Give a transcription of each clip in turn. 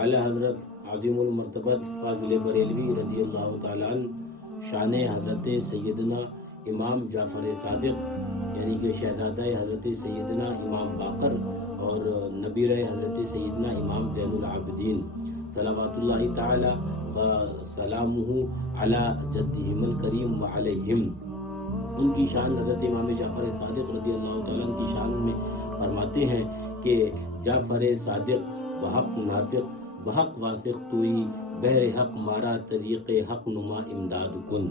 اعلی حضرت عظیم المرتبت فاضل بریلوی رضی اللہ تعالیٰ عنہ شان حضرت سیدنا امام جعفر صادق یعنی کہ شہزادہ حضرت سیدنا امام باقر اور نبیر حضرت سیدنا امام زین العابدین صلوات اللہ تعالی و سلامہ علی جدہم الکریم و علیہم، ان کی شان حضرت امام جعفر صادق رضی اللہ تعالیٰ عنہ کی شان میں فرماتے ہیں کہ جعفر صادق بحق ناطق بحق واسق توئی بحر حق مارا طریق حق نما امداد کن۔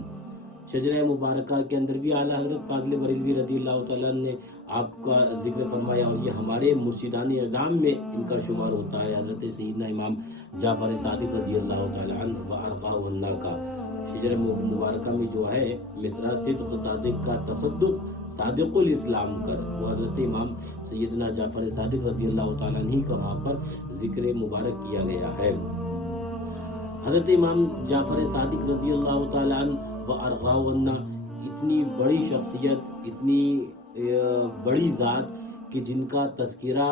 شجرہ مبارکہ کے اندر بھی اعلیٰ حضرت فاضل بریلوی رضی اللہ تعالیٰ نے آپ کا ذکر فرمایا، اور یہ ہمارے مرشدان اعظام میں ان کا شمار ہوتا ہے، حضرت سیدنا امام جعفر صادق رضی اللہ تعالیٰ عنہ و ارقاہ اللہ کا۔ شجرہ مبارکہ میں جو ہے مصرع صدق صادق کا تصدق صادق الاسلام کر، وہ حضرت امام سیدنا جعفر صادق رضی اللہ تعالیٰ عنہ کا وہاں پر ذکر مبارک کیا گیا ہے۔ حضرت امام جعفر صادق رضی اللہ تعالیٰ عنہ و ارقاہ اللہ اتنی بڑی شخصیت، اتنی بڑی ذات کہ جن کا تذکرہ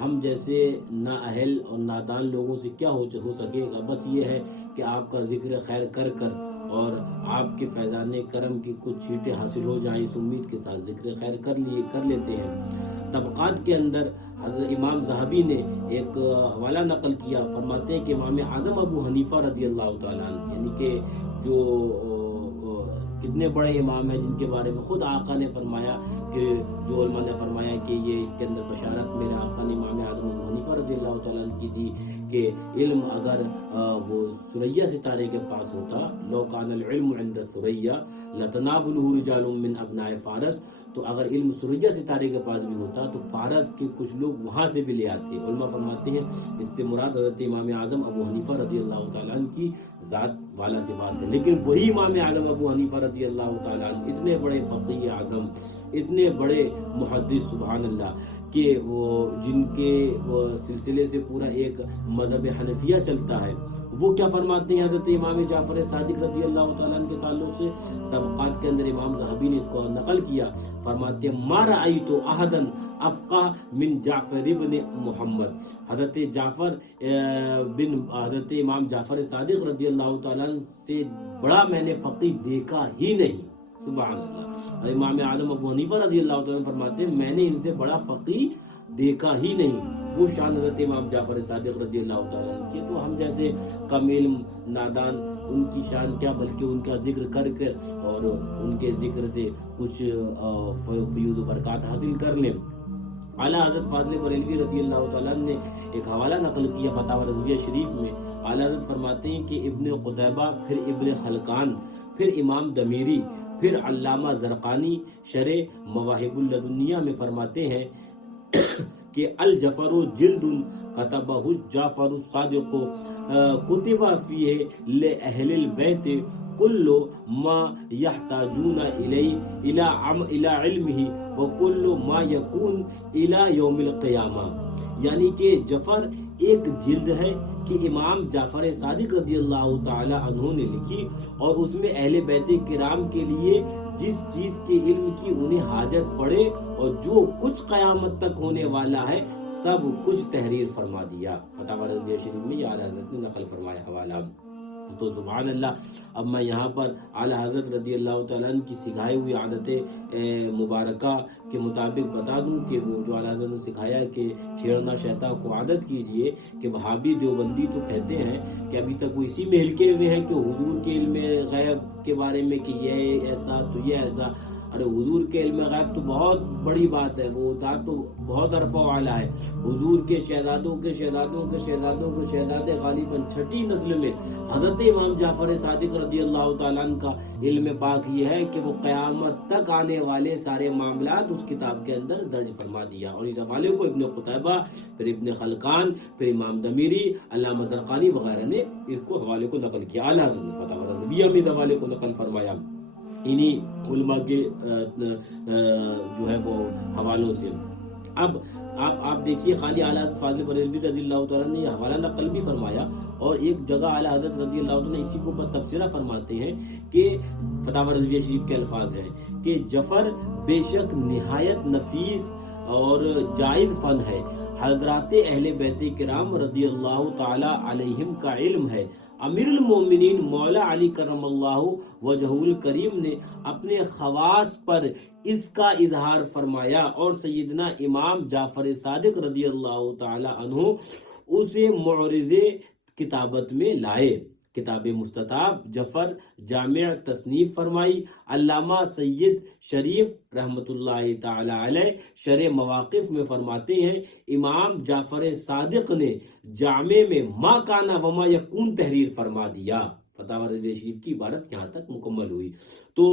ہم جیسے نااہل اور نادان لوگوں سے کیا ہو سکے گا، بس یہ ہے کہ آپ کا ذکر خیر کر کر اور آپ کے فیضان کرم کی کچھ چھینٹیں حاصل ہو جائیں، اس امید کے ساتھ ذکر خیر کر لیتے ہیں۔ طبقات کے اندر حضرت امام ذہبی نے ایک حوالہ نقل کیا، فرماتے ہیں کہ امام اعظم ابو حنیفہ رضی اللہ تعالیٰ عنہ یعنی کہ جو کتنے بڑے امام ہیں جن کے بارے میں خود آقا نے فرمایا کہ جو علماء نے فرمایا کہ یہ اس کے اندر بشارت میرے آقا نے امام اعظم ابو حنیفہ رضی اللہ تعالیٰ عنہ کی دی کہ علم اگر وہ ثریا ستارے کے پاس ہوتا، لو کان العلم عند ثریا لتناوله رجال من ابناء فارس، تو اگر علم ثریا ستارے کے پاس بھی ہوتا تو فارس کے کچھ لوگ وہاں سے بھی لے آتے۔ علماء فرماتے ہیں اس سے مراد حضرت امام اعظم ابو حنیفہ رضی اللہ تعالیٰ عنہ کی ذات والا سے بات ہے، لیکن وہی امام اعظم ابو حنیفہ رضی اللہ تعالیٰ عنہ اتنے بڑے فقیہ اعظم، اتنے بڑے محدث سبحان اللہ کہ وہ جن کے سلسلے سے پورا ایک مذہب حنفیہ چلتا ہے، وہ کیا فرماتے ہیں حضرت امام جعفر صادق رضی اللہ تعالیٰ عنہ کے تعلق سے؟ طبقات کے اندر امام ذہبی نے اس کو نقل کیا، فرماتے ہیں ما رأیت احدا افقہ من جعفر بن محمد، حضرت حضرت امام جعفر صادق رضی اللہ تعالیٰ عنہ سے بڑا میں نے فقیہ دیکھا ہی نہیں، سبحان اللہ۔ امام اعظم ابو حنیفہ رضی اللہ تعالیٰ عنہ فرماتے ہیں میں نے ان سے بڑا فقیہ دیکھا ہی نہیں، وہ شان حضرت امام جعفر صادق رضی اللہ تعالیٰ عنہ کی۔ تو ہم جیسے کم علم نادان ان کی شان کیا بلکہ ان کا ذکر کر اور ان کے ذکر سے کچھ فیوز و برکات حاصل کر لیں۔ اعلیٰ حضرت فاضل بریلوی رضی اللہ تعالیٰ عنہ نے ایک حوالہ نقل کیا فتاوی رضویہ شریف میں، اعلیٰ حضرت فرماتے ہیں کہ ابن قتیبہ، پھر ابن خلقان، پھر امام دمیری، پھر علامہ زرقانی شرح مواہب اللدنیہ میں فرماتے ہیں کہ الجفر جلد کتبہ جعفر الصادق کتب فیہ لأہل البیت کل ما یحتاجون الی علمہ وکل ما یکون الی یوم القیامہ، یعنی کہ جفر ایک جلد ہے کہ امام جعفر صادق رضی اللہ تعالی عنہ نے لکھی، اور اس میں اہل بیت کرام کے لیے جس چیز کے علم کی انہیں حاجت پڑے اور جو کچھ قیامت تک ہونے والا ہے سب کچھ تحریر فرما دیا۔ فتاوی رضویہ شریف میں یہ اعلیٰ حضرت نے نقل فرمایا حوالہ۔ تو سبحان اللہ، اب میں یہاں پر اعلیٰ حضرت رضی اللہ تعالیٰ عنہ کی سکھائی ہوئی عادت مبارکہ کے مطابق بتا دوں کہ وہ جو اعلیٰ حضرت نے سکھایا کہ چھیڑنا شیطان کو عادت کیجئے، کہ وہابی دیوبندی تو کہتے ہیں کہ ابھی تک وہ اسی میں ہلکے ہوئے ہیں کہ حضور کے علم غیب کے بارے میں کہ یہ ایسا تو یہ ایسا، ارے حضور کے علم غیب تو بہت بڑی بات ہے، وہ ذات تو بہت عرفہ والا ہے۔ حضور کے شہزادوں کے شہزادوں کے شہزادوں کے شہزاد غالباً چھٹی نسل میں حضرت امام جعفر صادق رضی اللہ تعالیٰ عنہ کا علم پاک یہ ہے کہ وہ قیامت تک آنے والے سارے معاملات اس کتاب کے اندر درج فرما دیا، اور اس حوالے کو ابن قتیبہ، پھر ابن خلقان، پھر امام دمیری، علامہ زرقانی وغیرہ نے اس کو حوالے کو نقل کیا۔ اعلیٰ حضرت نے فتاوی رضویہ میں حوالے کو نقل فرمایا انہی علماء کے جو ہے وہ حوالوں سے۔ اب آپ دیکھیے خالی اعلیٰ حضرت فاضل بریلوی رضی اللہ تعالیٰ نے یہ حوالہ نقل بھی فرمایا، اور ایک جگہ اعلیٰ حضرت رضی اللہ تعالیٰ نے اسی کو پر تبصرہ فرماتے ہیں کہ فتاوی رضویہ شریف کے الفاظ ہیں کہ جفر بے شک نہایت نفیس اور جائز فن ہے، حضرات اہل بیت کرام رضی اللہ تعالی علیہم کا علم ہے۔ امیر المومنین مولا علی کرم اللہ وجہ الکریم نے اپنے خواص پر اس کا اظہار فرمایا اور سیدنا امام جعفر صادق رضی اللہ تعالی عنہ اسے معرض کتابت میں لائے۔ کتاب مستطاب جفر جامع تصنیف فرمائی۔ علامہ سید شریف رحمۃ اللہ تعالی علیہ شرح مواقف میں فرماتے ہیں، امام جعفر صادق نے جامع میں ما کانا وما یکون تحریر فرما دیا۔ فتاوی رضویہ شریف کی عبارت یہاں تک مکمل ہوئی۔ تو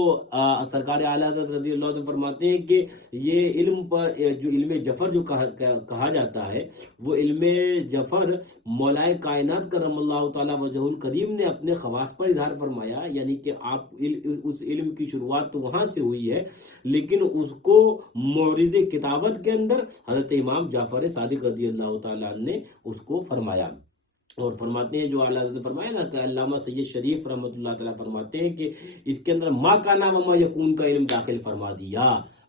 سرکار اعلیٰ حضرت رضی اللہ عنہ فرماتے ہیں کہ یہ علم پر جو علم جفر جو کہا جاتا ہے، وہ علم جفر مولائے کائنات کرم اللہ تعالیٰ وجہ الکریم نے اپنے خواص پر اظہار فرمایا، یعنی کہ آپ اس علم کی شروعات تو وہاں سے ہوئی ہے، لیکن اس کو معرض کتابت کے اندر حضرت امام جعفر صادق رضی اللہ تعالیٰ نے اس کو فرمایا۔ اور فرماتے ہیں جو اعلیٰ حضرت نے فرمایا نا کہ علامہ سید شریف رحمۃ اللہ تعالیٰ فرماتے ہیں کہ اس کے اندر ما کانا وما یکون کا علم داخل فرما دیا۔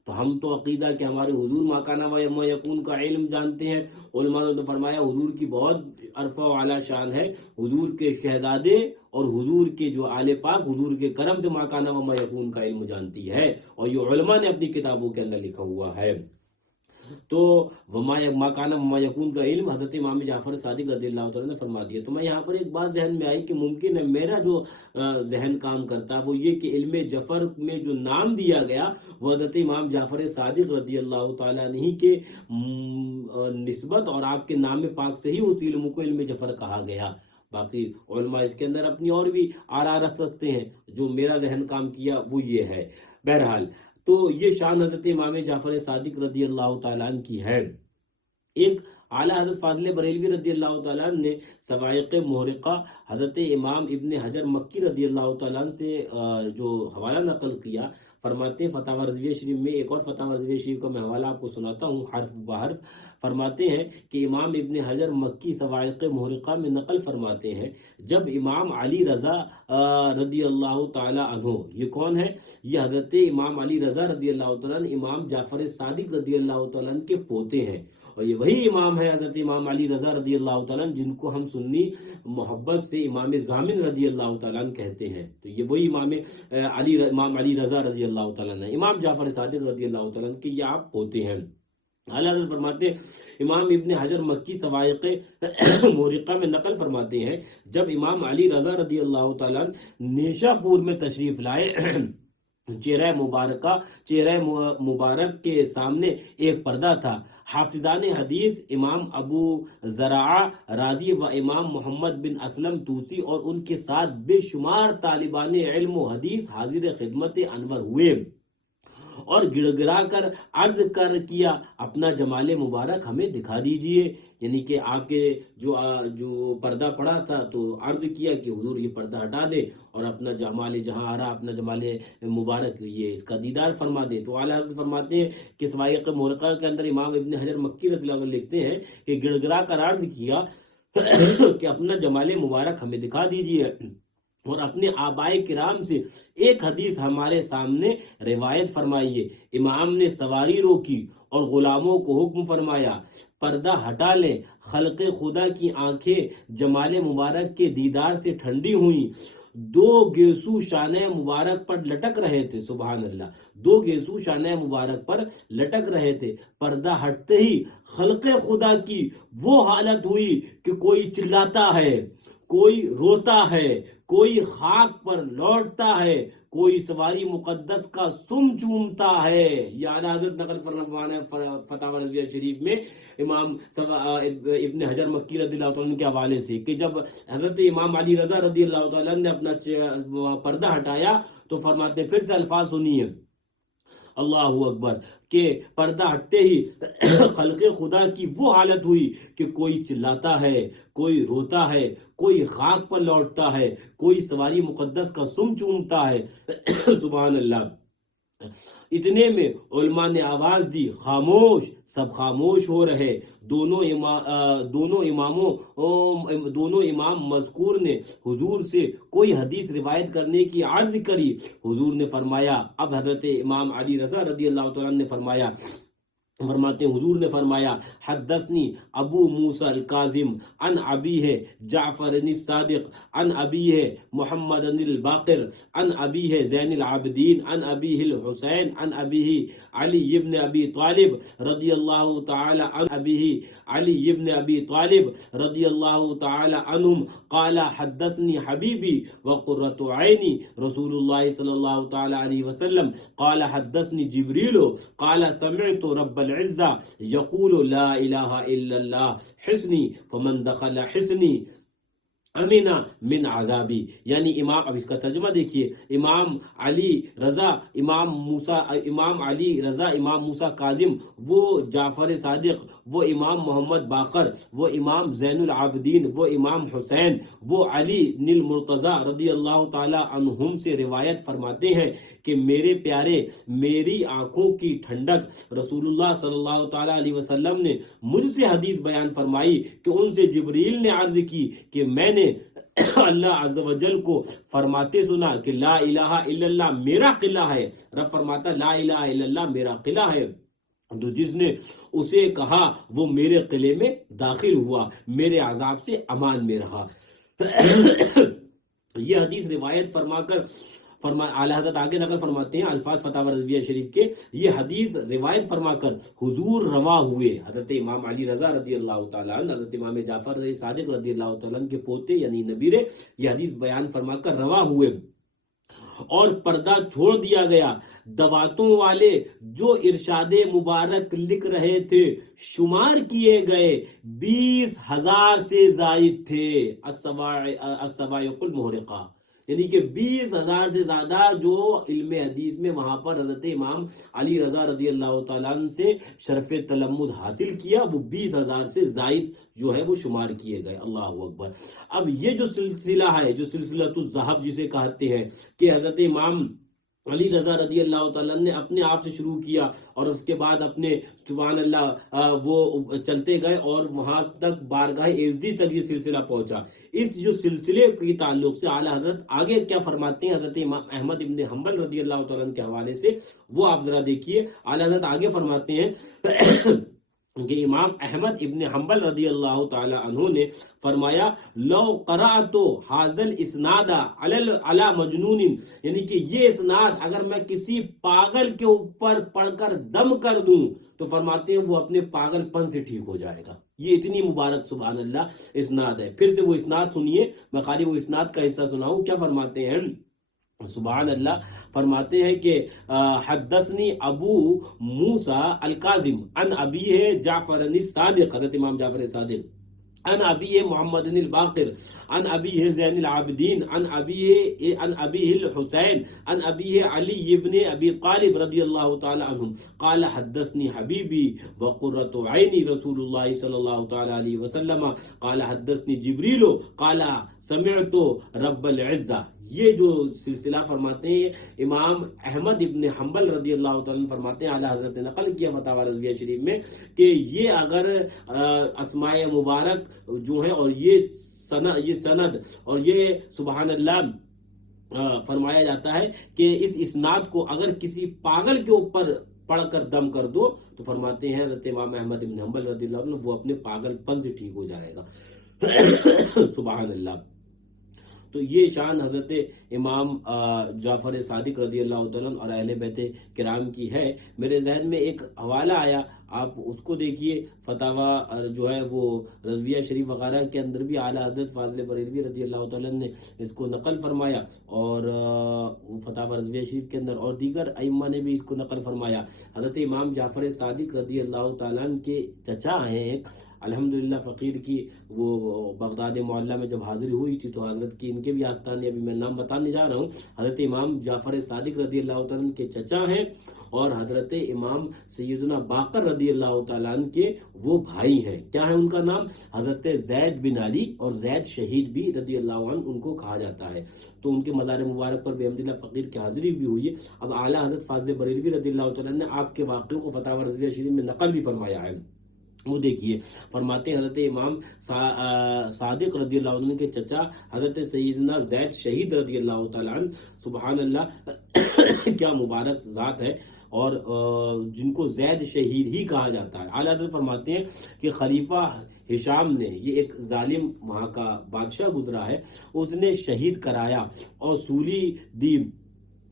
تو ہم تو عقیدہ کہ ہمارے حضور ما کانا وما یکون کا علم جانتے ہیں۔ علماء نے فرمایا حضور کی بہت عرفہ و اعلیٰ شان ہے، حضور کے شہزادے اور حضور کے جو آل پاک حضور کے کرم سے ما کانا وما یکون کا علم جانتی ہے، اور یہ علماء نے اپنی کتابوں کے اندر لکھا ہوا ہے۔ تو ما کانا وما یکون کا علم حضرت امام جعفر صادق رضی اللہ تعالیٰ نے فرما دیا۔ تو میں یہاں پر ایک بات ذہن میں آئی کہ ممکن ہے میرا جو ذہن کام کرتا ہے وہ یہ کہ علم جفر میں جو نام دیا گیا وہ حضرت امام جعفر صادق رضی اللہ تعالیٰ عنہ کے نسبت اور آپ کے نام پاک سے ہی اس علم کو علم جفر کہا گیا۔ باقی علماء اس کے اندر اپنی اور بھی آراء رکھ سکتے ہیں، جو میرا ذہن کام کیا وہ یہ ہے۔ بہرحال تو یہ شان حضرت امام جعفر صادق رضی اللہ تعالیٰ عنہ کی ہے۔ ایک اعلیٰ حضرت فاضل بریلوی رضی اللہ تعالیٰ عنہ نے صواعق محرقہ حضرت امام ابن حجر مکی رضی اللہ تعالیٰ عنہ سے جو حوالہ نقل کیا، فرماتے ہیں فتاوی رضویہ شریف میں، ایک اور فتاوی رضویہ شریف کا میں حوالہ آپ کو سناتا ہوں حرف بحرف۔ فرماتے ہیں کہ امام ابن حجر مکی صواعق محرقہ میں نقل فرماتے ہیں، جب امام علی رضا رضی اللہ تعالی عنہ، یہ کون ہے؟ یہ حضرت امام علی رضا رضی اللہ تعالیٰ عنہ امام جعفر صادق رضی اللہ تعالیٰ عنہ کے پوتے ہیں، اور یہ وہی امام ہے حضرت امام علی رضا رضی اللہ تعالیٰ عنہ جن کو ہم سنی محبت سے امام ضامن رضی اللہ تعالیٰ عنہ کہتے ہیں۔ تو یہ وہی امام علی رضا رضی اللہ تعالیٰ عنہ امام جعفر صادق رضی اللہ تعالیٰ عنہ کے یہ آپ پوتے ہیں۔ اعلیٰ حضرت فرماتے ہیں امام ابن حجر مکی صواعق محرقہ میں نقل فرماتے ہیں، جب امام علی رضا رضی اللہ تعالیٰ عنہ نیشا پور میں تشریف لائے، چہرہ مبارک کے سامنے ایک پردہ تھا۔ حافظان حدیث امام ابو زرعہ رازی و امام محمد بن اسلم توسی اور ان کے ساتھ بے شمار طالبان علم و حدیث حاضر خدمت انور ہوئے اور گڑ گڑا کر عرض کیا اپنا جمال مبارک ہمیں دکھا دیجئے، یعنی کہ آپ کے جو پردہ پڑا تھا تو عرض کیا کہ حضور یہ پردہ ہٹا دے اور اپنا جمال جہاں آ رہا اپنا جمال مبارک یہ اس کا دیدار فرما دے۔ تو اعلیٰ حضرت فرماتے ہیں کہ صواعق محرقہ کے اندر امام ابن حجر مکی رضی اللہ عنہ لکھتے ہیں کہ گڑ گڑا کر عرض کیا کہ اپنا جمال مبارک ہمیں دکھا دیجئے، اور اپنے آبائے کرام سے ایک حدیث ہمارے سامنے روایت فرمائیے۔ امام نے سواری روکی اور غلاموں کو حکم فرمایا پردہ ہٹا لیں۔ خلق خدا کی آنکھیں جمال مبارک کے دیدار سے ٹھنڈی ہوئیں، دو گیسو شانہ مبارک پر لٹک رہے تھے، سبحان اللہ، دو گیسو شانہ مبارک پر لٹک رہے تھے۔ پردہ ہٹتے ہی خلق خدا کی وہ حالت ہوئی کہ کوئی چلاتا ہے، کوئی روتا ہے، کوئی خاک پر لوٹتا ہے، کوئی سواری مقدس کا سم چومتا ہے۔ یہ اعلیٰ حضرت نقل فرمانے فتاوی رضویہ شریف میں امام ابن حجر مکی رضی اللہ عنہ کے حوالے سے کہ جب حضرت امام علی رضا رضی اللہ تعالیٰ نے اپنا پردہ ہٹایا تو فرماتے پھر سے الفاظ سنیے، اللہ اکبر، کہ پردہ ہٹتے ہی خلق خدا کی وہ حالت ہوئی کہ کوئی چلاتا ہے، کوئی روتا ہے، کوئی خاک پر لوٹتا ہے، کوئی سواری مقدس کا سم چومتا ہے، سبحان اللہ۔ اتنے میں علماء نے آواز دی خاموش، سب خاموش ہو رہے۔ دونوں امام مذکور نے حضور سے کوئی حدیث روایت کرنے کی عرض کری۔ حضور نے فرمایا، اب حضرت امام علی رضا رضی اللہ تعالیٰ نے فرمایا فرماتے ہیں حضور نے فرمایا حدثنی ابو موسیٰ الکاظم عن ابیہ جعفر الصادق عن ابیہ محمد الباقر عن ابیہ زین العابدین عن ابیہ الحسین عن ابیہ علی ابن ابی طالب رضی اللہ تعالی عن ابیہ علی ابن ابی طالب رضی اللہ تعالی عنہم قال حدثنی حبیبی وقرۃ عینی رسول اللہ صلی اللہ تعالی علیہ وسلم قال حدثنی جبریل قال سمعت رب العزہ یقول لا الہ الا اللہ حسنی فمن دخل حسنی امینا من عذابی. یعنی امام، اب اس کا ترجمہ دیکھیے، امام علی رضا، امام علی رضا، امام موسیٰ کاظم، وہ جعفر صادق، وہ امام محمد باقر، وہ امام زین العابدین، وہ امام حسین، وہ علی نیل مرتضی رضی اللہ تعالی عنہم سے روایت فرماتے ہیں کہ میرے پیارے، میری آنکھوں کی ٹھنڈک رسول اللہ صلی اللہ تعالی علیہ وسلم نے مجھ سے حدیث بیان فرمائی کہ ان سے جبریل نے عرض کی کہ میں نے اللہ عز و جل کو فرماتے سنا کہ لا الہ الا اللہ میرا قلعہ ہے. رب فرماتا لا الہ الا اللہ میرا قلعہ ہے، تو جس نے اسے کہا وہ میرے قلعے میں داخل ہوا، میرے عذاب سے امان میں رہا. یہ حدیث روایت فرما کر اعلیٰ حضرت آگے نقل فرماتے ہیں الفاظ فتاوی رضویہ شریف کے، یہ حدیث روایت فرما کر حضور روا ہوئے حضرت امام علی رضا رضی اللہ تعالیٰ عنہ، حضرت امام جعفر صادق رضی اللہ تعالیٰ عنہ کے پوتے یعنی نبیرے، یہ حدیث بیان فرما کر روا ہوئے اور پردہ چھوڑ دیا گیا. دواتوں والے جو ارشاد مبارک لکھ رہے تھے شمار کیے گئے 20,000 سے زائد تھے. الصواعق المحرقہ، یعنی کہ 20,000 سے زیادہ جو علم حدیث میں وہاں پر حضرت امام علی رضا رضی اللہ تعالیٰ عنہ سے شرف تلمذ حاصل کیا، وہ 20,000 سے زائد جو ہے وہ شمار کیے گئے. اللہ اکبر. اب یہ جو سلسلہ ہے، جو سلسلۃ الذہب جسے کہتے ہیں، کہ حضرت امام علی رضا رضی اللہ تعالیٰ نے اپنے آپ سے شروع کیا اور اس کے بعد اپنے سبحان اللہ وہ چلتے گئے اور وہاں تک بارگاہ ایزدی تک یہ سلسلہ پہنچا. اس جو سلسلے کی تعلق سے اعلیٰ حضرت آگے کیا فرماتے ہیں حضرت امام احمد ابن حنبل رضی اللہ تعالیٰ عنہ کے حوالے سے، وہ آپ ذرا دیکھیے. اعلیٰ حضرت آگے فرماتے ہیں کہ امام احمد ابن حنبل رضی اللہ تعالی عنہ نے فرمایا لو قرأت هذا الاسناد علی مجنون، یعنی کہ یہ اسناد اگر میں کسی پاگل کے اوپر پڑھ کر دم کر دوں تو فرماتے ہیں وہ اپنے پاگل پن سے ٹھیک ہو جائے گا. یہ اتنی مبارک سبحان اللہ اسناد ہے. پھر سے وہ اسناد سنیے، میں خالی وہ اسناد کا حصہ سناؤں. کیا فرماتے ہیں سبحان اللہ؟ فرماتے ہیں کہ حدثنی ابو موسیٰ الکاظم عن ابیہ جعفر الصادق، حضرت امام جعفر صادق، عن ابیہ محمد الباقر عن ابیہ زین العابدین عن ابیہ الحسین عن ابیہ علی ابن ابی طالب رضی اللہ تعالی عنہ قال حدثنی حبیبی وقرۃ عینی رسول اللہ صلی اللہ تعالی علیہ وسلم قال حدثنی جبریل قال سمعت رب العزہ. یہ جو سلسلہ فرماتے ہیں امام احمد ابن حنبل رضی اللہ تعالیٰ فرماتے ہیں، اعلیٰ حضرت نے نقل کیا فتاوی رضویہ شریف میں کہ یہ اگر اسماء مبارک جو ہے اور یہ سند اور یہ سبحان اللہ فرمایا جاتا ہے کہ اس اسناد کو اگر کسی پاگل کے اوپر پڑھ کر دم کر دو تو فرماتے ہیں حضرت امام احمد ابن حنبل رضی اللہ عنہ وہ اپنے پاگل پن سے ٹھیک ہو جائے گا. سبحان اللہ. تو یہ شان حضرت امام جعفر صادق رضی اللہ تعالیٰ اور اہل بیت کرام کی ہے. میرے ذہن میں ایک حوالہ آیا، آپ اس کو دیکھیے، فتاوی جو ہے وہ رضویہ شریف وغیرہ کے اندر بھی اعلیٰ حضرت فاضل بریلوی رضی اللہ تعالیٰ نے اس کو نقل فرمایا، اور فتاوی رضویہ شریف کے اندر اور دیگر ائمہ نے بھی اس کو نقل فرمایا. حضرت امام جعفر صادق رضی اللہ تعالیٰ کے چچا ہیں ایک، الحمدللہ فقیر کی وہ بغداد معلیٰ میں جب حاضری ہوئی تھی تو حضرت کی ان کے بھی آستانے، ابھی میں نام بتانے جا رہا ہوں، حضرت امام جعفر صادق رضی اللہ تعالیٰ کے چچا ہیں اور حضرت امام سیدنا باقر رضی اللہ تعالیٰ کے وہ بھائی ہیں. کیا ہے ان کا نام؟ حضرت زید بن علی، اور زید شہید بھی رضی اللہ عنہ ان کو کہا جاتا ہے. تو ان کے مزار مبارک پر بحمدللہ فقیر کی حاضری بھی ہوئی ہے. اب اعلیٰ حضرت فاضل بریلوی رضی اللہ تعالیٰ نے آپ کے واقعوں کو فتاوی رضویہ شریف میں نقل بھی فرمایا ہے. وہ دیکھیے، فرماتے ہیں حضرت امام صادق رضی اللہ عنہ کے چچا حضرت سیدنا زید شہید رضی اللہ تعالیٰ عنہ، سبحان اللہ کیا مبارک ذات ہے. اور جن کو زید شہید ہی کہا جاتا ہے۔ اعلیٰ حضرت فرماتے ہیں کہ خلیفہ ہشام نے، یہ ایک ظالم وہاں کا بادشاہ گزرا ہے، اس نے شہید کرایا اور سولی دی۔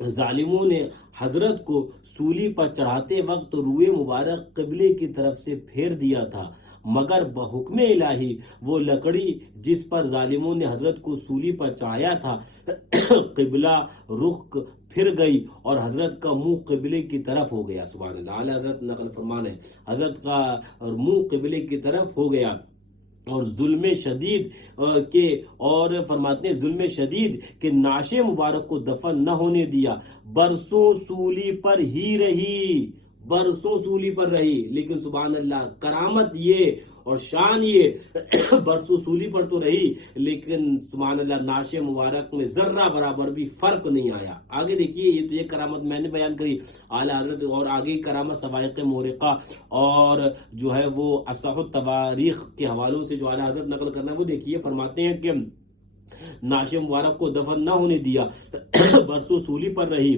ظالموں نے حضرت کو سولی پر چڑھاتے وقت روئے مبارک قبلے کی طرف سے پھیر دیا تھا، مگر بحکم الہی وہ لکڑی جس پر ظالموں نے حضرت کو سولی پر چڑھایا تھا قبلہ رخ پھر گئی اور حضرت کا منہ قبلے کی طرف ہو گیا۔ سبحان اللہ، اعلیٰ حضرت نقل فرمان ہے حضرت کا منہ قبلے کی طرف ہو گیا اور ظلم شدید کے اور فرماتے ہیں ظلم شدید کے نعش مبارک کو دفن نہ ہونے دیا، برسوں سولی پر ہی رہی، برسوں سولی پر رہی۔ لیکن سبحان اللہ، کرامت یہ اور شان یہ برسوں سولی پر تو رہی، لیکن سبحان اللہ نعش مبارک میں ذرہ برابر بھی فرق نہیں آیا۔ آگے دیکھیے، یہ تو یہ کرامت میں نے بیان کری اعلیٰ حضرت، اور آگے کرامت سوائق مورقہ اور جو ہے وہ اصح التواریخ کے حوالوں سے جو اعلیٰ حضرت نقل کرنا ہے وہ دیکھیے۔ فرماتے ہیں کہ نعش مبارک کو دفن نہ ہونے دیا، برسوں سولی پر رہی،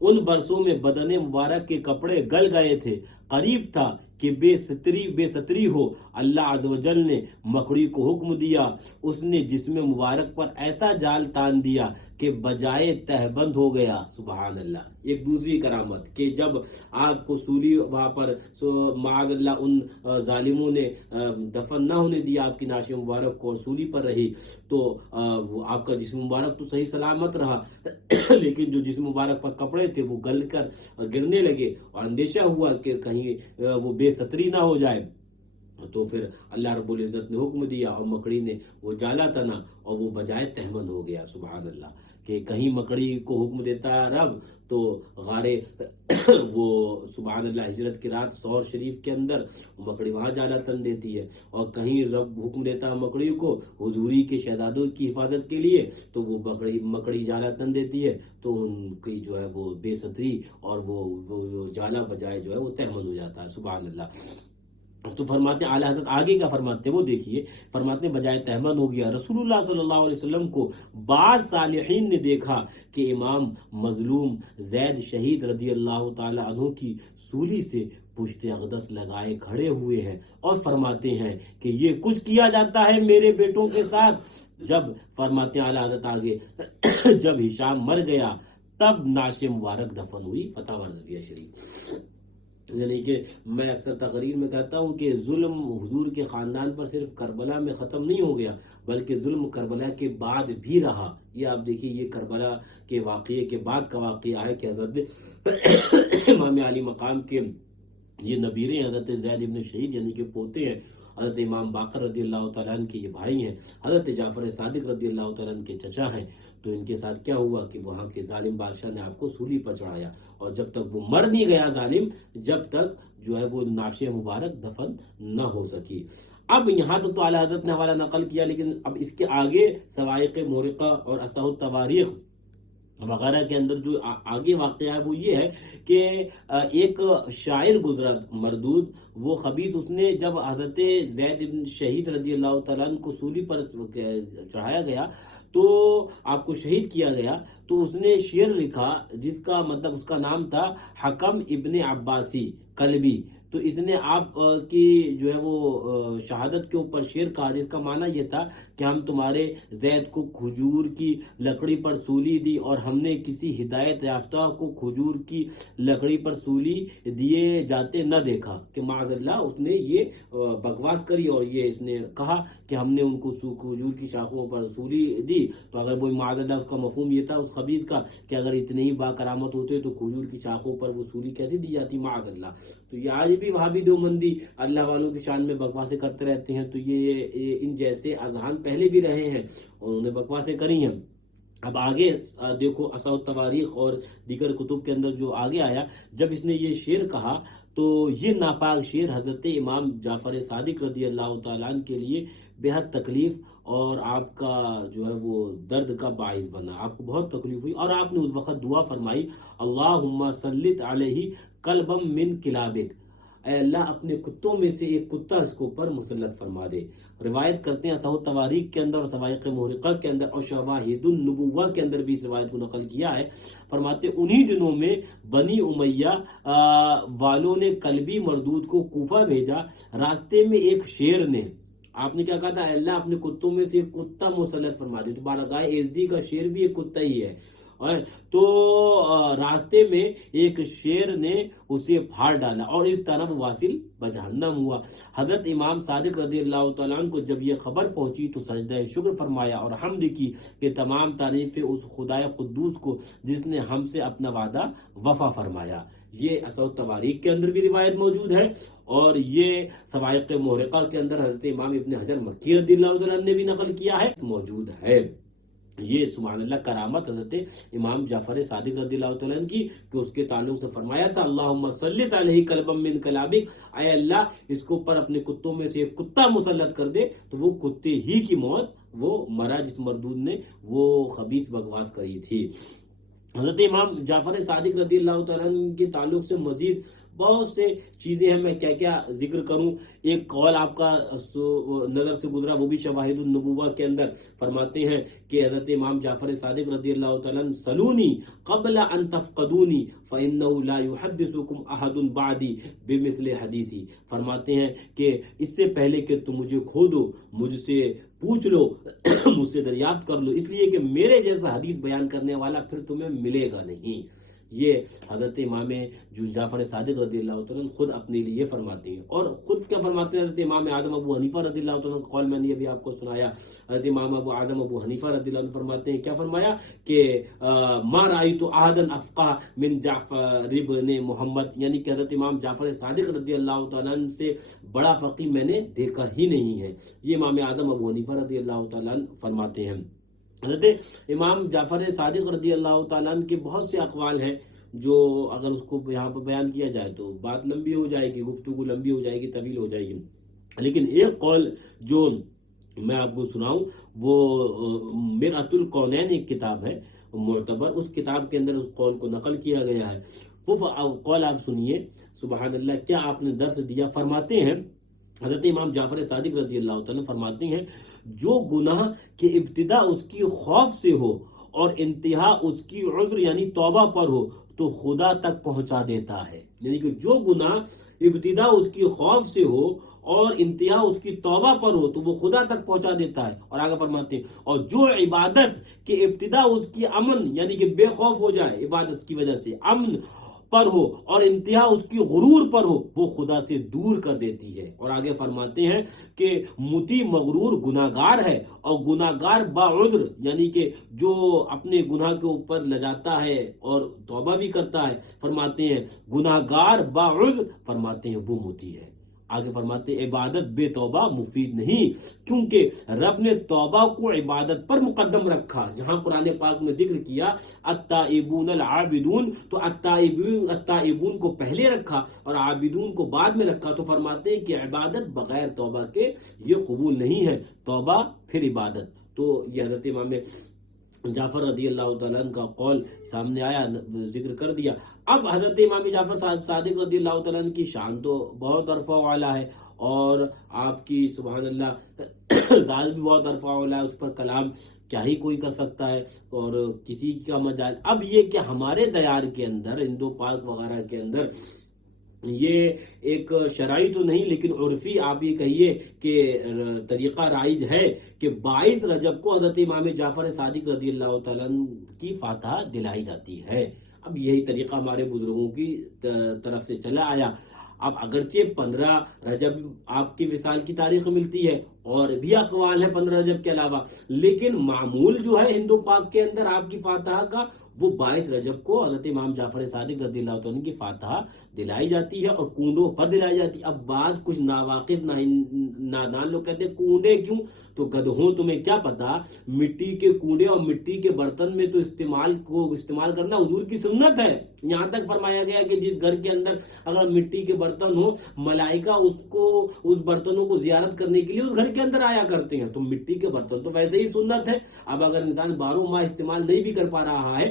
ان برسوں میں بدن مبارک کے کپڑے گل گئے تھے، قریب تھا کہ بے ستری ہو۔ اللہ عز و جل نے مکڑی کو حکم دیا، اس نے جسم مبارک پر ایسا جال تان دیا کہ بجائے تہبند ہو گیا۔ سبحان اللہ، ایک دوسری کرامت کہ جب آپ کو سولی وہاں پر معاذ اللہ ان ظالموں نے دفن نہ ہونے دیا آپ کی نعش مبارک کو اور سولی پر رہی، تو آپ کا جسم مبارک تو صحیح سلامت رہا لیکن جو جسم مبارک پر کپڑے تھے وہ گل کر گرنے لگے اور اندیشہ ہوا کہ کہیں وہ بے ستری نہ ہو جائے، تو پھر اللہ رب العزت نے حکم دیا اور مکڑی نے وہ جالا تنا اور وہ بجائے تہمند ہو گیا۔ سبحان اللہ، کہ کہیں مکڑی کو حکم دیتا ہے رب تو غارے وہ سبحان اللہ ہجرت کی رات سور شریف کے اندر مکڑی وہاں جالا تن دیتی ہے، اور کہیں رب حکم دیتا ہے مکڑی کو حضوری کے شہزادوں کی حفاظت کے لیے تو وہ مکڑی جالا تن دیتی ہے، تو ان کی جو ہے وہ بے ستری اور وہ جالا بجائے جو ہے وہ تہمند ہو جاتا ہے۔ سبحان اللہ، تو فرماتے ہیں اعلیٰ حضرت آگے کا فرماتے ہیں وہ دیکھیے، فرماتے ہیں بجائے تہمند ہو گیا۔ رسول اللہ صلی اللہ علیہ وسلم کو بعض صالحین نے دیکھا کہ امام مظلوم زید شہید رضی اللہ تعالی عنہ کی سولی سے پشت اقدس لگائے کھڑے ہوئے ہیں اور فرماتے ہیں کہ یہ کچھ کیا جاتا ہے میرے بیٹوں کے ساتھ۔ جب فرماتے ہیں اعلیٰ حضرت آگے جب ہشام مر گیا تب نعش مبارک دفن ہوئی۔ فتح رضویہ شریف، یعنی کہ میں اکثر تقریر میں کہتا ہوں کہ ظلم حضور کے خاندان پر صرف کربلا میں ختم نہیں ہو گیا بلکہ ظلم کربلا کے بعد بھی رہا۔ یہ آپ دیکھیے، یہ کربلا کے واقعے کے بعد کا واقعہ ہے کہ حضرت امام علی مقام کے یہ نبیریں حضرت زید ابن شہید یعنی کہ پوتے ہیں، حضرت امام باقر رضی اللہ تعالیٰ عنہ کے یہ بھائی ہیں، حضرت جعفر صادق رضی اللہ تعالیٰ عنہ کے چچا ہیں۔ تو ان کے ساتھ کیا ہوا کہ وہاں کے ظالم بادشاہ نے آپ کو سولی پر چڑھایا، اور جب تک وہ مر نہیں گیا ظالم، جب تک جو ہے وہ نعش مبارک دفن نہ ہو سکی۔ اب یہاں تک تو اعلیٰ حضرت نے حوالہ نقل کیا، لیکن اب اس کے آگے سوائق مورقہ اور اصح التواریخ وغیرہ کے اندر جو آگے واقعہ ہے وہ یہ ہے کہ ایک شاعر گزرا مردود، وہ خبیث، اس نے جب حضرت زید بن شہید رضی اللہ تعالیٰ عنہ کو سولی پر چڑھایا گیا تو آپ کو شہید کیا گیا، تو اس نے شعر لکھا جس کا مطلب اس کا نام تھا حکم ابن عباسی کلبی۔ تو اس نے آپ کی جو ہے وہ شہادت کے اوپر شعر کہا جس کا معنی یہ تھا کہ ہم تمہارے زید کو کھجور کی لکڑی پر سولی دی اور ہم نے کسی ہدایت یافتہ کو کھجور کی لکڑی پر سولی دیے جاتے نہ دیکھا، کہ معاذ اللہ اس نے یہ بکواس کری اور یہ اس نے کہا کہ ہم نے ان کو کھجور کی شاخوں پر سولی دی۔ تو اگر وہ معاذ اللہ اس کا مفہوم یہ تھا اس خبیث کا کہ اگر اتنے ہی با کرامت ہوتے تو کھجور کی شاخوں پر وہ سولی کیسے دی جاتی، معاذ اللہ۔ تو یہ آج بھی وہابی دیوبندی اللہ والوں کی شان میں بکواسیں کرتے رہتے ہیں، تو یہ ان جیسے اذہان پہلے بھی رہے ہیں اور انہوں نے بکواسیں کری ہیں۔ اب آگے دیکھو اصح التواریخ اور دیگر کتب کے اندر جو آگے آیا، جب اس نے یہ شعر کہا تو یہ ناپاک شعر حضرت امام جعفر صادق رضی اللہ تعالیٰ عنہ کے لیے بے حد تکلیف اور آپ کا جو ہے وہ درد کا باعث بنا، آپ کو بہت تکلیف ہوئی، اور آپ نے اس وقت دعا فرمائی اللہم سلط علیہ قلبم من کلابک، اے اللہ اپنے کتوں میں سے ایک کتا اس کے اوپر مسلط فرما دے۔ روایت کرتے ہیں صحیح تواریخ کے اندر اور سوائق محرقہ کے اندر اور شواہد النبوہ کے اندر بھی اس روایت کو نقل کیا ہے، فرماتے انہی دنوں میں بنی امیہ والوں نے کلبی مردود کو کوفہ بھیجا، راستے میں ایک شیر نے، آپ نے کیا کہا تھا، اللہ اپنے کتوں میں سے ایک کتا مسلط فرما دے، تو بارگاہ ایزدی کا شیر بھی ایک کتا ہی ہے، اور تو راستے میں ایک شیر نے اسے پھاڑ ڈالا اور اس طرح واصل بجہنم ہوا۔ حضرت امام صادق رضی اللہ تعالیٰ عنہ کو جب یہ خبر پہنچی تو سجدہ شکر فرمایا اور حمد کی کہ تمام تعریفیں اس خدائے قدوس کو جس نے ہم سے اپنا وعدہ وفا فرمایا۔ یہ اصل تواریخ کے اندر بھی روایت موجود ہے اور یہ سوائق محرقہ کے اندر حضرت امام ابن حجر مکی رضی اللہ تعالیٰ عنہ نے بھی نقل کیا ہے، موجود ہے۔ یہ سبحان اللہ کرامت حضرت امام جعفر صادق رضی اللہ تعالیٰ عنہ کی کہ اس کے تعلق سے فرمایا تھا اللہم سلط علیہ کلبا من کلابک، اے اللہ اس کو پر اپنے کتوں میں سے ایک کتا مسلط کر دے، تو وہ کتے ہی کی موت وہ مرا جس مردود نے وہ خبیث بکواس کری تھی۔ حضرت امام جعفر صادق رضی اللہ تعالیٰ عنہ کے تعلق سے مزید بہت سے چیزیں ہیں، میں کیا کیا ذکر کروں۔ ایک قول آپ کا نظر سے گزرا، وہ بھی شواہد النبوہ کے اندر فرماتے ہیں کہ حضرت امام جعفر صادق رضی اللہ تعالیٰ عنہ سلونی قبل ان تفقدونی فإنه لا يحدثكم احد بعدی بمثل حدیثی، فرماتے ہیں کہ اس سے پہلے کہ تم مجھے کھو دو، مجھ سے پوچھ لو، مجھ سے دریافت کر لو، اس لیے کہ میرے جیسا حدیث بیان کرنے والا پھر تمہیں ملے گا نہیں۔ یہ حضرت امام جعفر صادق رضی اللہ تعالیٰ خود اپنے لیے فرماتے ہیں، اور خود کیا فرماتے ہیں حضرت امام اعظم ابو حنیفہ رضی اللہ تعالیٰ قول میں نے ابھی آپ کو سنایا، حضرت امام اعظم ابو حنیفہ رضی اللہ عنہ فرماتے ہیں، کیا فرمایا کہ ما رأیت احدا افقہ من جعفر ابن محمد، یعنی کہ حضرت امام جعفر صادق رضی اللہ تعالیٰ سے بڑا فقیہ میں نے دیکھا ہی نہیں ہے۔ یہ امام اعظم ابو حنیفہ رضی اللہ تعالیٰ فرماتے ہیں۔ حضرت امام جعفر صادق رضی اللہ تعالیٰ عنہ کے بہت سے اقوال ہیں جو اگر اس کو یہاں پر بیان کیا جائے تو بات لمبی ہو جائے گی، گفتگو لمبی ہو جائے گی، طویل ہو جائے گی، لیکن ایک قول جو میں آپ کو سناؤں وہ مرعۃ القولین ایک کتاب ہے معتبر، اس کتاب کے اندر اس قول کو نقل کیا گیا ہے۔ وہ قول آپ سنیے، سبحان اللہ کیا آپ نے درس دیا۔ فرماتے ہیں حضرت امام جعفر صادق رضی اللہ تعالیٰ فرماتے ہیں جو گناہ کی ابتدا اس کی خوف سے ہو اور انتہا اس کی عذر یعنی توبہ پر ہو تو خدا تک پہنچا دیتا ہے، یعنی کہ جو گناہ ابتدا اس کی خوف سے ہو اور انتہا اس کی توبہ پر ہو تو وہ خدا تک پہنچا دیتا ہے۔ اور آگے فرماتے ہیں اور جو عبادت کی ابتدا اس کی امن یعنی کہ بے خوف ہو جائے عبادت کی وجہ سے امن پر ہو اور انتہا اس کی غرور پر ہو وہ خدا سے دور کر دیتی ہے۔ اور آگے فرماتے ہیں کہ متی مغرور گناہگار ہے اور گناہگار باعذر یعنی کہ جو اپنے گناہ کے اوپر لجاتا ہے اور توبہ بھی کرتا ہے، فرماتے ہیں گناہگار باعذر، فرماتے ہیں وہ متی ہے۔ آگے فرماتے ہیں عبادت بے توبہ مفید نہیں، کیونکہ رب نے توبہ کو عبادت پر مقدم رکھا۔ جہاں قرآن پاک میں ذکر کیا التائبون العابدون تو التائبون کو پہلے رکھا اور عابدون کو بعد میں رکھا، تو فرماتے ہیں کہ عبادت بغیر توبہ کے یہ قبول نہیں ہے، توبہ پھر عبادت۔ تو یہ حضرت امام جعفر رضی اللہ تعالیٰ عنہ کا قول سامنے آیا، ذکر کر دیا۔ اب حضرت امام جعفر صادق رضی اللہ تعالیٰ عنہ کی شان تو بہت عرفہ والا ہے اور آپ کی سبحان اللہ ذات بھی بہت عرفہ والا ہے، اس پر کلام کیا ہی کوئی کر سکتا ہے اور کسی کا مجال۔ اب یہ کہ ہمارے دیار کے اندر ہندو پاک وغیرہ کے اندر یہ ایک شرعی تو نہیں لیکن عرفی آپ یہ کہیے کہ طریقہ رائج ہے کہ 22 رجب کو حضرت امام جعفر صادق رضی اللہ تعالیٰ کی فاتحہ دلائی جاتی ہے۔ اب یہی طریقہ ہمارے بزرگوں کی طرف سے چلا آیا۔ اب اگرچہ 15 رجب آپ کی وصال کی تاریخ ملتی ہے اور بھی اقوال ہیں 15 رجب کے علاوہ، لیکن معمول جو ہے ہندو پاک کے اندر آپ کی فاتحہ کا وہ 22 رجب کو حضرت امام جعفر صادق رضی اللہ عنہ کی فاتحہ دلائی جاتی ہے اور کنڈوں پر دلائی جاتی ہے۔ اب بعض کچھ ناواقف نادان لوگ کہتے ہیں کنڈے کیوں؟ تو گدھوں تمہیں کیا پتا، مٹی کے کنڈے اور مٹی کے برتن میں تو استعمال کرنا حضور کی سنت ہے۔ یہاں تک فرمایا گیا کہ جس گھر کے اندر اگر مٹی کے برتن ہو ملائکہ اس برتنوں کو زیارت کرنے کے لیے اس گھر کے اندر آیا کرتے ہیں، تو مٹی کے برتن تو ویسے ہی سنت ہے۔ اب اگر انسان 12 ماہ استعمال نہیں بھی کر پا رہا ہے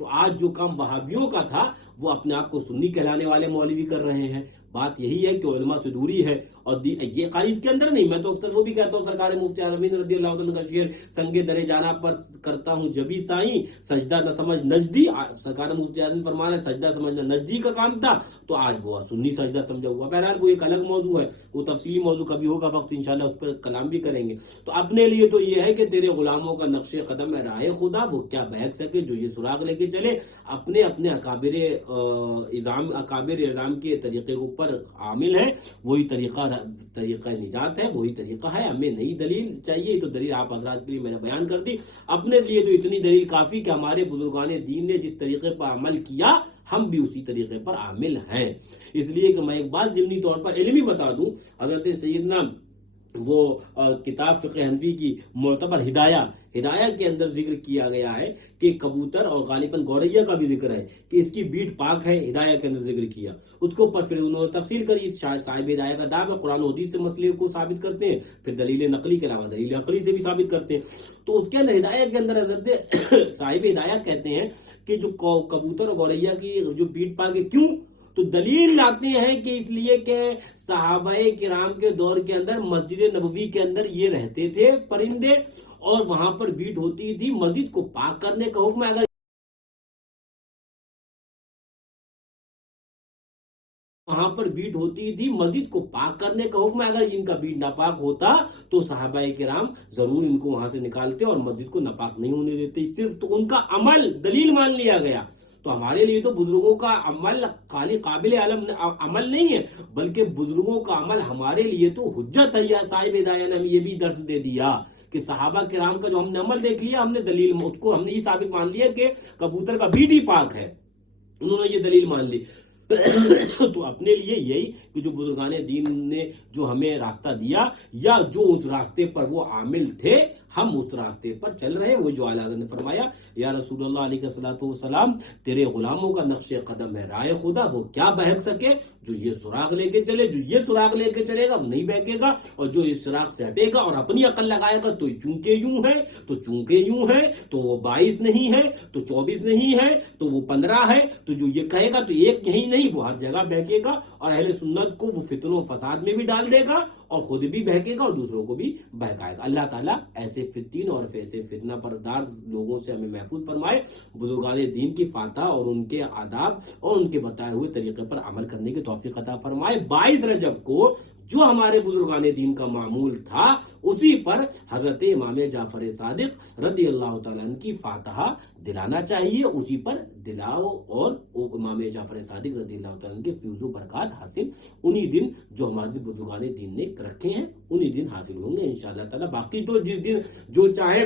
تو آج جو کام وہابیوں کا تھا وہ اپنے آپ کو سنی کہلانے والے مولوی کر رہے ہیں. بات یہی ہے کہ علماء سے دوری ہے. اور یہ خالی اس کے اندر نہیں, میں تو اکثر وہ بھی کہتا ہوں, سرکار مفتی عالمین رضی اللہ عنہ کا شعر, سنگ درے جانا پر کرتا ہوں جبھی سائیں, سجدہ نہ سمجھ نجدی. سرکار مفتی عالمین فرما رہے ہیں سجدہ سمجھنا نجدی کا کام تھا, تو آج وہ سنی سجدہ سمجھا ہوا. بہرحال وہ ایک الگ موضوع ہے, وہ تفصیلی موضوع کبھی ہوگا وقت انشاءاللہ اس پر کلام بھی کریں گے. تو اپنے لیے تو یہ ہے کہ تیرے غلاموں کا نقش قدم ہے راہ خدا, وہ کیا بہک سکے جو یہ سراغ لے کے چلے. اپنے اکابر اعظام کے طریقے کے اوپر عامل ہے, وہی طریقہ نجات ہے, وہی طریقہ ہے. ہمیں نئی دلیل چاہیے, تو دلیل آپ حضرات کے لیے میں نے بیان کر دی. اپنے لیے تو اتنی دلیل کافی کہ ہمارے بزرگان دین نے جس طریقے پر عمل کیا ہم بھی اسی طریقے پر عامل ہیں. اس لیے کہ میں ایک بات ضمنی طور پر علمی بتا دوں, حضرت سیدنا وہ کتاب فقہ حنفی کی معتبر ہدایہ کے اندر ذکر کیا گیا ہے کہ کبوتر اور غالباً گوریا کا بھی ذکر ہے کہ اس کی بیٹ پاک ہے. ہدایہ کے اندر ذکر کیا, اس کو پر پھر انہوں نے تفصیل کری. صاحب ہدایہ کا دعویٰ قرآن و حدیث سے مسئلے کو ثابت کرتے ہیں, پھر دلیل نقلی کے علاوہ دلیل عقلی سے بھی ثابت کرتے ہیں. تو اس کے اندر ہدایہ کے اندر حضرت صاحب ہدایہ کہتے ہیں کہ جو کبوتر اور گوریا کی جو بیٹ پاک ہے, کیوں؟ تو دلیل لاتے ہیں کہ اس لیے کہ صحابہ کرام کے دور کے اندر مسجد نبوی کے اندر یہ رہتے تھے پرندے, اور وہاں پر بیٹ ہوتی تھی. مسجد کو پاک کرنے کا حکم ہے, اگر وہاں پر بیٹ ہوتی تھی, مسجد کو پاک کرنے کا حکم ہے. اگر ان کا بیٹ ناپاک ہوتا تو صحابہ کرام ضرور ان کو وہاں سے نکالتے اور مسجد کو ناپاک نہیں ہونے دیتے. صرف تو ان کا عمل دلیل مان لیا گیا. تو ہمارے لیے تو بزرگوں کا عمل خالی قابل عمل نہیں ہے, بلکہ بزرگوں کا عمل ہمارے لیے تو حجت ہے. یا صاحب ہدایہ نے ہمیں یہ بھی درس دے دیا کہ صحابہ کرام کا جو ہم نے عمل دیکھ لیا, ہم نے دلیل اس کو ہم نے یہ ثابت مان لیا کہ کبوتر کا بیٹ ہی پاک ہے. انہوں نے یہ دلیل مان لی. تو اپنے لیے یہی کہ جو بزرگان دین نے جو ہمیں راستہ دیا, یا جو اس راستے پر وہ عامل تھے, ہم اس راستے پر چل رہے ہیں. وہ جو اعلیٰ نے فرمایا یا رسول اللہ علیہ الصلوۃ والسلام, تیرے غلاموں کا نقش قدم ہے راہ خدا, وہ کیا بہک سکے جو یہ سراغ لے کے چلے. جو یہ سراغ لے کے چلے گا وہ نہیں بہکے گا, اور جو اس سراغ سے ہٹے گا اور اپنی عقل لگائے گا تو چونکہ یوں ہے تو چونکہ یوں ہے, تو وہ 22 نہیں ہے تو 24 نہیں ہے تو وہ 15 ہے, تو جو یہ کہے گا تو ایک یہی نہیں, وہ ہر جگہ بہکے گا. اور اہل سنت کو وہ فتنوں و فساد میں بھی ڈال دے گا, اور خود بھی بہکے گا اور دوسروں کو بھی بہکائے گا. اللہ تعالیٰ ایسے فتین اور ایسے فتنہ پردار لوگوں سے ہمیں محفوظ فرمائے. بزرگان دین کی فاتح اور ان کے آداب اور ان کے بتائے ہوئے طریقے پر عمل کرنے کی توفیق عطا فرمائے. 22 رجب کو جو ہمارے بزرگان دین کا معمول تھا, اسی پر حضرت امام جعفر صادق رضی اللہ تعالیٰ عنہ کی فاتحہ دلانا چاہیے. اسی پر دلاؤ اور امام جعفر صادق رضی اللہ تعالیٰ عنہ کے فیوز و برکات حاصل انہی دن جو ہمارے بزرگان دین نے رکھے ہیں انہی دن حاصل ہوں گے انشاءاللہ تعالیٰ. باقی تو جس دن جو چاہیں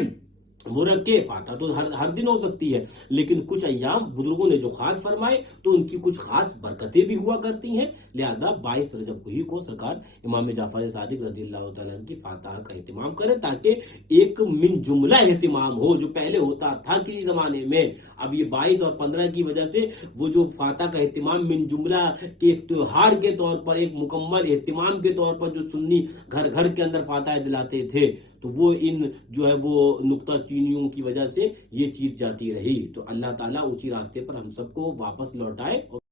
وہ رکھے, فاتحہ تو ہر دن ہو سکتی ہے, لیکن کچھ ایام بزرگوں نے جو خاص فرمائے تو ان کی کچھ خاص برکتیں بھی ہوا کرتی ہیں. لہذا 22 رجب کو ہی کو سرکار امام جعفر صادق رضی اللہ تعالیٰ کی فاتحہ کا اہتمام کرے, تاکہ ایک من جملہ اہتمام ہو جو پہلے ہوتا تھا کسی زمانے میں. اب یہ 22 اور 15 کی وجہ سے وہ جو فاتحہ کا اہتمام من جملہ کے ایک تہوار کے طور پر, ایک مکمل اہتمام کے طور پر جو سنی گھر گھر کے اندر فاتحہ دلاتے تھے, تو وہ ان جو ہے وہ نقطہ چینیوں کی وجہ سے یہ چیز جاتی رہی. تو اللہ تعالیٰ اسی راستے پر ہم سب کو واپس لوٹائے.